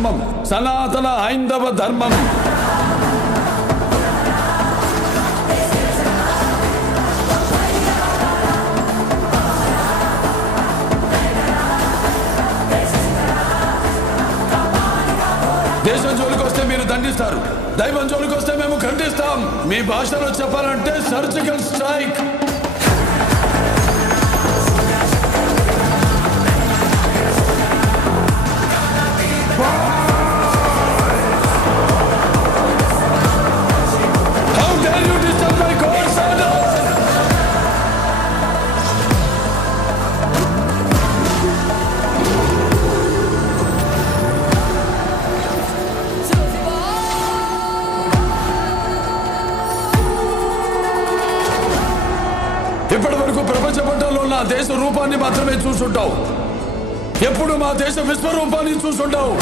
ధర్మం సనాతన హైందవ ధర్మం. దేశం జోలికి వస్తే మీరు దండిస్తారు, దైవం జోలికి వస్తే మేము ఖండిస్తాం. మీ భాషలో చెప్పాలంటే surgical strike. How dare you disturb my God's order? ఇప్పటి వరకు ప్రపంచ పటంలో నా దేశ రూపాన్ని మాత్రమే చూసుంటావు, ఎప్పుడు మా దేశ విశ్వరూపాన్ని చూసుంటావు.